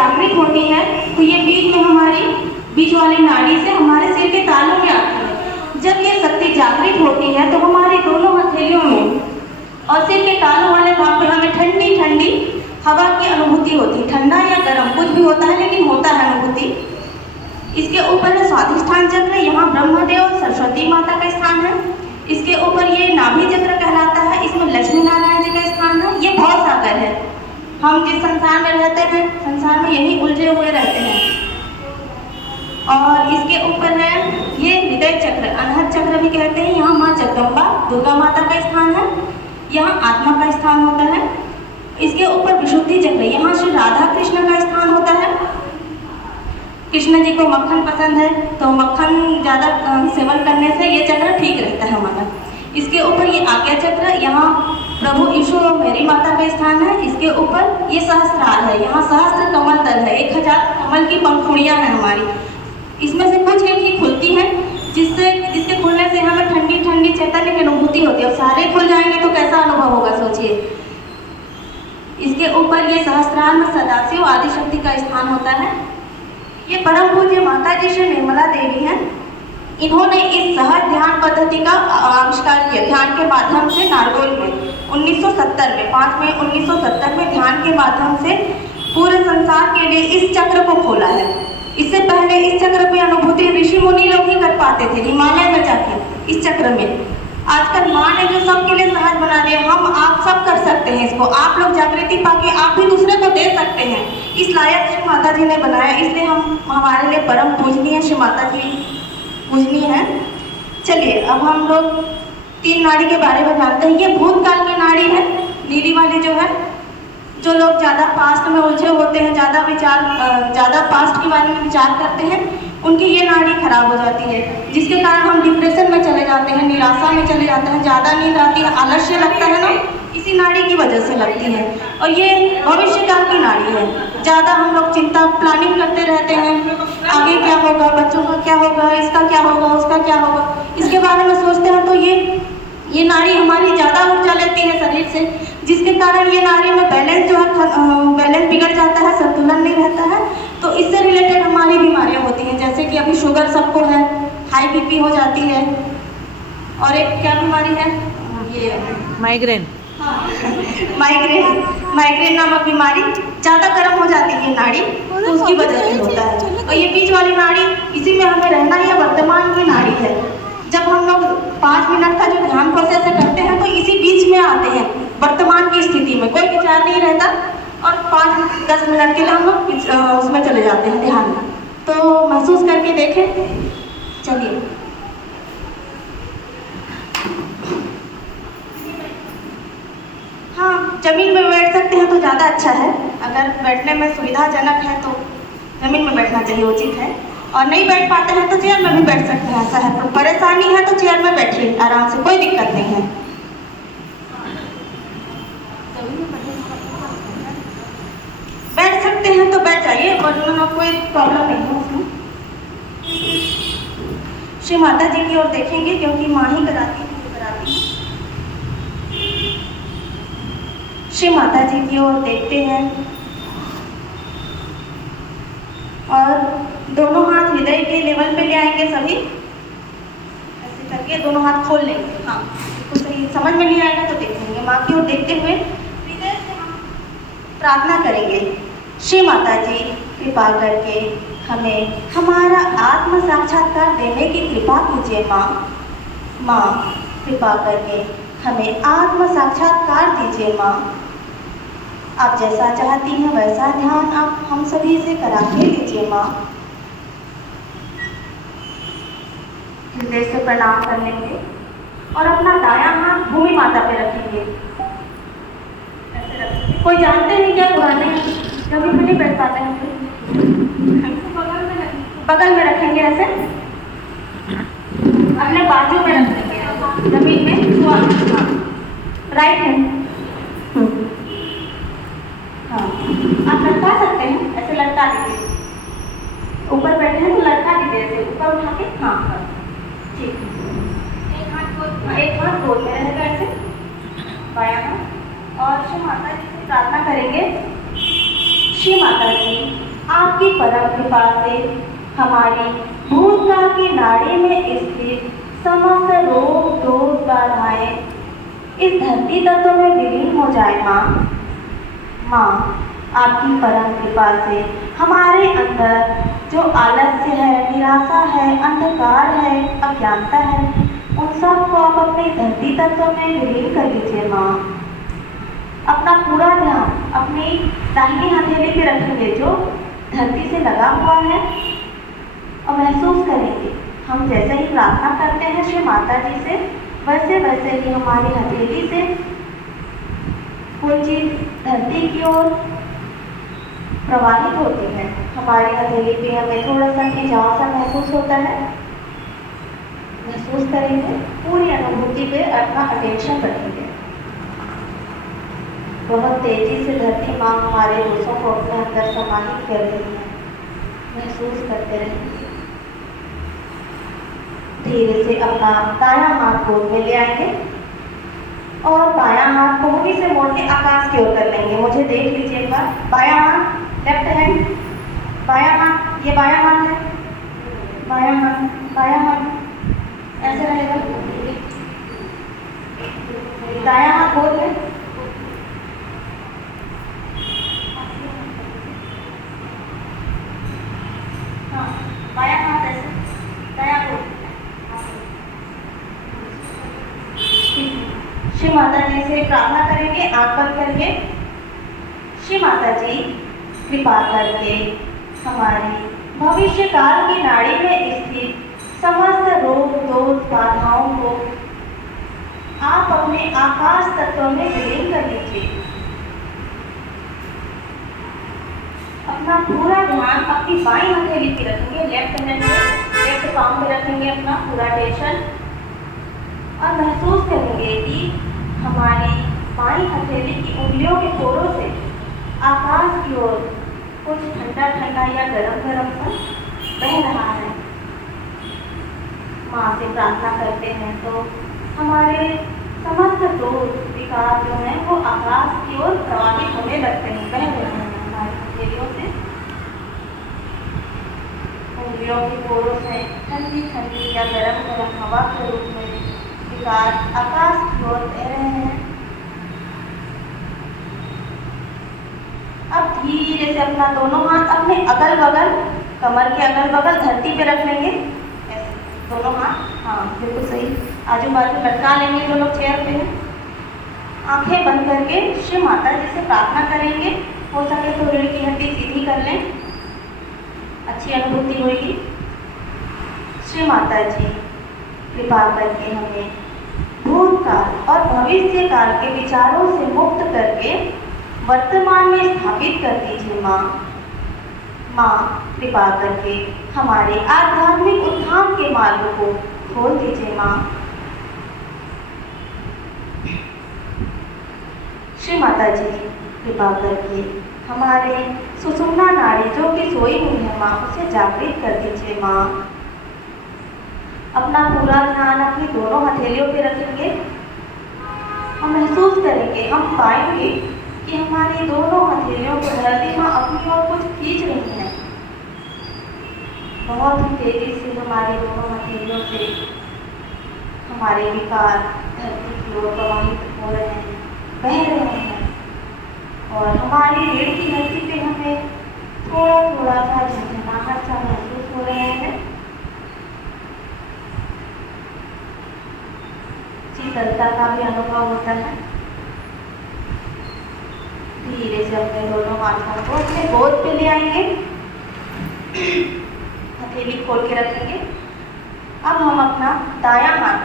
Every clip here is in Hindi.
जागृत होती है तो ये बीच में हमारी बीच वाली नाड़ी से हमारे सिर के तालू में आती है। जब ये शक्ति जागृत होती है तो हमारे दोनों हथेलियों में और सिर के तालू वाले भाग में हमें ठंडी ठंडी हवा की अनुभूति होती है। ठंडा या गर्म कुछ भी होता है, लेकिन होता है अनुभूति। इसके ऊपर है स्वाधिष्ठान चक्र, यहाँ ब्रह्मदेव और सरस्वती माता का स्थान है। इसके ऊपर ये नाभि चक्र कहलाता है, इसमें लक्ष्मी नारायण जी का स्थान है। ये भव सागर है, हम जिस संसार में रहते हैं संसार में यही उलझे हुए रहते हैं। और इसके ऊपर है ये हृदय चक्र, अनहद चक्र भी कहते हैं। यहाँ माँ जगदम्बा दुर्गा माता का स्थान है, यहाँ आत्मा का स्थान होता है। इसके ऊपर विशुद्धि चक्र, यहाँ श्री राधा कृष्ण का स्थान होता है। कृष्ण जी को मक्खन पसंद है तो मक्खन ज़्यादा सेवन करने से ये चक्र ठीक रहता है हमारा। इसके ऊपर ये आज्ञा चक्र, यहाँ प्रभु यीशु और मेरी माता का स्थान है। इसके ऊपर ये सहस्त्रार है, यहाँ सहस्त्र कमल दल है, 1000 कमल की पंखुड़ियाँ हैं हमारी। इसमें से कुछ एक ही खुलती हैं, जिसके खुलने से हमें ठंडी ठंडी चैतन्य की अनुभूति होती है। और सारे खुल जाएंगे तो कैसा अनुभव होगा सोचिए। इसके ऊपर ये सहस्त्रार में सदाशिव आदिशक्ति का स्थान होता है। ये परम पूज्य माता जी श्री निर्मला देवी हैं। इन्होंने इस सहज ध्यान पद्धति का आविष्कार किया ध्यान के माध्यम से नारगोल में 1970 में 5 मई 1970 में ध्यान के माध्यम से पूरे संसार के लिए इस चक्र को खोला है। इससे पहले इस चक्र पे अनुभूति ऋषि मुनि लोग ही कर पाते थे हिमालय में जाके। इस चक्र में आजकल माँ ने जो सबके लिए सहज बना दिया, हम आप सब कर सकते हैं इसको। आप लोग जागृति पाके आप भी दूसरे को दे सकते हैं। इस लायक श्री माता जी ने बनाया, इसलिए हमारे लिए परम पूजनीय श्री माता जी पूजनीय है। चलिए अब हम लोग 3 नाड़ी के बारे में जानते हैं। ये भूतकाल की नाड़ी है, नीली वाली जो है। जो लोग ज़्यादा पास्ट में उलझे होते हैं, ज़्यादा पास्ट के बारे में विचार करते हैं, उनकी ये नाड़ी खराब हो जाती है, जिसके कारण हम डिप्रेशन में चले जाते हैं, निराशा में चले जाते हैं, ज़्यादा नींद आती है, आलस्य लगता है ना, इसी नाड़ी की वजह से लगती है। और ये भविष्यकाल की नाड़ी है। ज़्यादा हम लोग चिंता प्लानिंग करते रहते हैं, आगे क्या होगा, बच्चों का क्या होगा, इसका क्या होगा, उसका क्या होगा, इसके बारे में सोचते हैं। तो ये नाड़ी हमारी ज़्यादा ऊर्जा लेती है शरीर से, जिसके कारण ये नाड़ी में बैलेंस जो है बैलेंस बिगड़ जाता है, संतुलन नहीं रहता है। तो इससे रिलेटेड हमारी बीमारियां होती हैं, जैसे कि अभी शुगर सबको है, हाई बीपी हो जाती है। और एक क्या बीमारी है, ये माइग्रेन। हाँ माइग्रेन नामक बीमारी, ज़्यादा गर्म हो जाती है नाड़ी, तो उसकी वजह से होता है। और ये बीच वाली नाड़ी, इसी में हमें रहना है, वर्तमान की नाड़ी है। जब हम लोग 5 मिनट का जो ध्यान प्रोसेस करते हैं तो इसी बीच में आते हैं, वर्तमान की स्थिति में कोई विचार नहीं रहता, और 5-10 मिनट के लिए हम लोग उसमें चले जाते हैं ध्यान में। तो महसूस करके देखें। चलिए हाँ, जमीन में बैठ सकते हैं तो ज़्यादा अच्छा है। अगर बैठने में सुविधाजनक है तो जमीन में बैठना चाहिए, उचित है। और नहीं बैठ पाते हैं तो चेयर में भी बैठ सकते हैं, ऐसा है। तो परेशानी है तो चेयर में बैठिए आराम से, कोई दिक्कत नहीं है। बैठ सकते हैं तो बैठ जाइए, वरना कोई प्रॉब्लम नहीं है उसमें। श्री माता जी की ओर देखेंगे, क्योंकि माँ ही कराती है। श्री माता जी की ओर देखते हैं और दोनों हाथ हृदय के लेवल पे ले आएंगे सभी, ऐसे करके दोनों हाथ खोल लेंगे। हाँ, तो सही समझ में नहीं आएगा तो देखेंगे। माँ की ओर देखते हुए हृदय से हम प्रार्थना करेंगे, श्री माता जी कृपा करके हमें हमारा आत्म साक्षात्कार देने की कृपा कीजिए। माँ कृपा करके हमें आत्म साक्षात्कार दीजिए। माँ आप जैसा चाहती हैं वैसा ध्यान आप हम सभी से करा के लीजिए। माँ हृदय से प्रणाम कर लेंगे और अपना दायां हाथ भूमि माता पे रखेंगे, ऐसे रखेंगे। कोई जानते हैं क्या पुराने कभी भी नहीं बैठ पाते हैं, बगल में रखेंगे, ऐसे अपने बाजू में रखेंगे, जमीन में राइट हैंड। हाँ, आप लटका सकते हैं, ऐसे लटका दीजिए। ऊपर बैठे हैं तो लटका दीजिए, ऐसे ऊपर उठा के। हाँ ठीक, एक हाथ गोल में रहेगा ऐसे, बायां हाथ। और श्री माता जी से प्रार्थना करेंगे, श्री माता जी आपकी परम कृपा से हमारी भूतकाल की नाड़ी में स्थित समस्त रोग दोष बाधाएं इस धरती तत्व में विलीन हो जाए माँ। माँ, आपकी परम कृपा से हमारे अंदर जो आलस्य है, निराशा है, अंधकार है, अज्ञानता है, उन सबको आप अपने धरती तत्व में विलीन कर लीजिए माँ। अपना पूरा ध्यान अपनी दाहिनी हथेली पे रखेंगे जो धरती से लगा हुआ है और महसूस करेंगे हम जैसे ही प्रार्थना करते हैं श्री माता जी से, वैसे वैसे ही हमारी हथेली से कोई चीज़ धरती की ओर प्रवाहित होती है। हमारी हथेली पे हमें थोड़ा सा खिंचाव सा महसूस होता है। महसूस करेंगे, पूरी अनुभूति पे अपना अटेंशन रखेंगे। बहुत तेजी से धरती माँ हमारे दोषों को अपने अंदर समाहित कर रही है। महसूस करते रहेंगे। धीरे से अपना दायां हाथ गोद में ले आएंगे और बायां हाथ को मुट्ठी से मोड़ के आकाश की ओर कर लेंगे। मुझे देख लीजिए एक बार। बायां हाथ, लेफ्ट हैंड, बायां हाथ, ये बायां हाथ है, बायां हाथ, बायां हाथ ऐसे रहेगा। दायां हाथ गोद में, हाँ, बायां हाथ ऐसे, दायां गोद। श्री माता जी से प्रार्थना करेंगे आंख बंद करके। श्री माता जी कृपा करके हमारी भविष्य काल की नाड़ी में स्थित समस्त रोग दोष बाधाओं को आप अपने आकाश तत्व में विलीन कर लीजिए। अपना पूरा ध्यान अपनी बाईं हथेली पे रखेंगे, लेफ्ट हैंड में, लेफ्ट पाम पे रखेंगे अपना पूरा टेंशन और महसूस करेंगे कि हमारी बाईं हथेली की उंगलियों के कोरों से आकाश की ओर कुछ ठंडा ठंडा या गरम गरम सा बह रहा है। माँ से प्रार्थना करते हैं तो हमारे समस्त दोष विकार जो हैं वो आकाश की ओर प्रवाहित होने लगते हैं, बह रहे हैं हमारी हथेलियों से। उंगलियों के कोरों से ठंडी ठंडी या गरम गरम हवा के रूप में विकार आकाश की ओर बह रहे हैं। अब धीरे से अपना दोनों हाथ अपने अगल बगल, कमर के अगल बगल धरती पे रख लेंगे। ऐसे दोनों हाथ, हाँ बिल्कुल सही, आजू बाजू लटका लेंगे जो लोग चेयर पे हैं। आंखें बंद करके श्री माता जी से प्रार्थना करेंगे। हो सके तो रीढ़ की हड्डी सीधी कर लें, अच्छी अनुभूति होगी। श्री माता जी कृपा करके हमें भूतकाल और भविष्य काल के विचारों से मुक्त करके वर्तमान में स्थापित कर दीजिए माँ। माँ कृपा करके हमारे आध्यात्मिक उत्थान के मार्ग को खोल दीजिए माँ। श्री माता जी कृपा करके हमारे सुषुम्ना नाड़ी जो कि सोई हुई है माँ, उसे जागृत कर दीजिए माँ। अपना पूरा ध्यान अपनी दोनों हथेलियों पे रखेंगे और महसूस करेंगे, हम पाएंगे कि हमारी दोनों हथेलियों को धरती माँ अपनी ओर कुछ खींच रही है। बहुत ही तेजी से हमारी दोनों हथेलियों से हमारे विकार धरती की ओर प्रवाहित हो रहे हैं, बह रहे हैं और हमारी रीढ़ की हड्डी पे हमें थोड़ा थोड़ा सा झंझनाहट सा महसूस हो रहे हैं। शीतलता का भी अनुभव होता है। धीरे से अपने दोनों हाथों को अपने गोद पे ले आएंगे, हथेली खोल के रखेंगे। अब हम अपना दायां हाथ,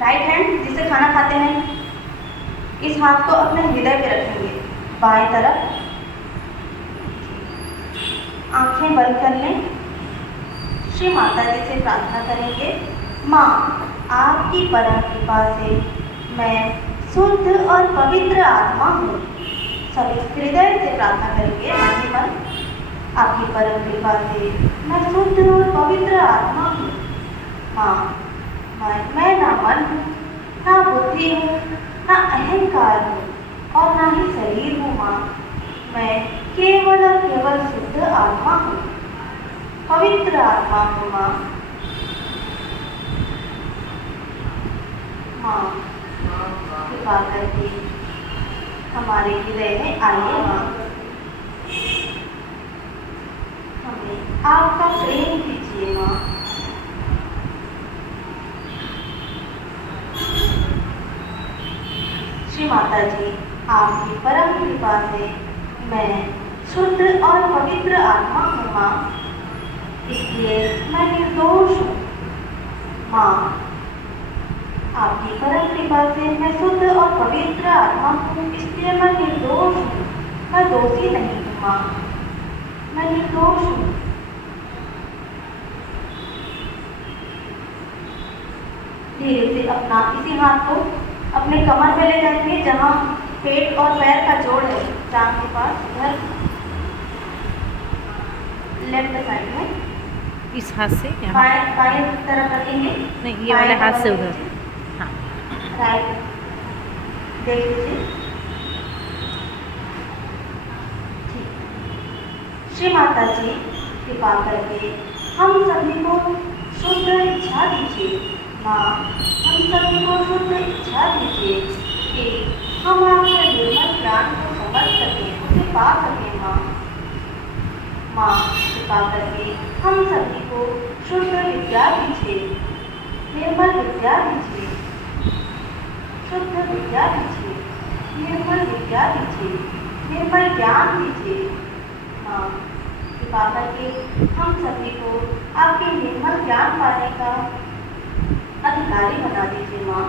राइट हैंड जिससे खाना खाते हैं, इस हाथ को अपने हृदय पे रखेंगे, बाएं तरफ। आंखें बंद कर लें। श्री माता जी से प्रार्थना करेंगे, माँ आपकी परम कृपा से मैं शुद्ध और पवित्र आत्मा हूँ। सभी हृदय से प्रार्थना करेंगे, मन ही मन। आपकी परम कृपा से मैं शुद्ध और पवित्र आत्मा हूँ। माँ मैं ना मन हूँ, ना बुद्धि हूँ, ना अहंकार हूँ और ना ही शरीर हूँ। माँ मैं केवल और केवल शुद्ध आत्मा हूँ, पवित्र आत्मा हूँ माँ। माँ कृपा करके हमारे हृदय में आइए माँ, हमें आपका प्रेम दीजिए माँ। श्री माता जी, आपकी परम कृपा से मैं शुद्ध और पवित्र आत्मा हूँ माँ, इसलिए मैं निर्दोष हूँ माँ। आपकी परम कृपा से मैं शुद्ध और पवित्र आत्मा हूँ, इसलिए मैं निर्दोष हूँ, मैं दोषी नहीं हूँ माँ, मैं निर्दोष हूँ। धीरे से अपना इसी हाथ को अपने कमर पे ले जाएंगे, जहाँ पेट और पैर का जोड़ है, टांग के पास, इधर लेफ्ट साइड में, इस हाथ से बाएं तरफ रखेंगे। नहीं, ये वाले हाथ से उधर। हाँ, राइट, देख लीजिए। ठीक। श्री माता जी, कृपा करके हम सभी को शुद्ध इच्छा दीजिए माँ, हम सभी को शुद्ध इच्छा दीजिए कि हम आपके निर्मल ज्ञान को समझ सकें, उसे पा सकें माँ। माँ कृपा करके हम सभी को शुद्ध विद्या दीजिए, निर्मल विद्या दीजिए, शुद्ध विद्या दीजिए, निर्मल विद्या दीजिए, निर्मल ज्ञान दीजिए माँ। कृपा करके हम सभी को आपके निर्मल ज्ञान पाने का अधिकारी बना दीजिए माँ।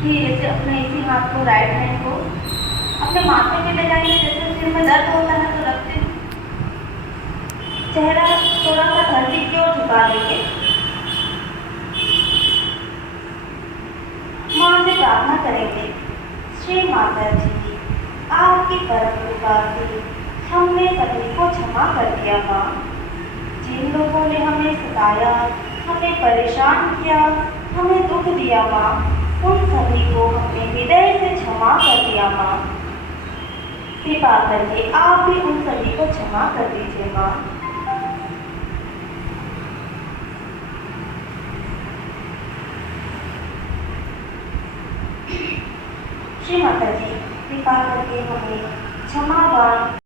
धीरे से अपने इसी हाथ को, राइट हैंड को अपने माथे पे ले जाएंगे। जैसे सिर में दर्द होता है तो रखते हैं, चेहरा थोड़ा सा धरती की ओर झुका देंगे। माँ से प्रार्थना करेंगे, श्री माता जी, आपकी परम कृपा से हमने सभी को क्षमा कर दिया माँ। जिन लोगों ने हमें सताया, हमें परेशान किया, हमें दुख दिया माँ, उन सभी को हमने हृदय से क्षमा कर दिया माँ। कृपा करके आप भी उन सभी को क्षमा कर दीजिए माँ। श्री माता जी, कृपा करके हमें क्षमावान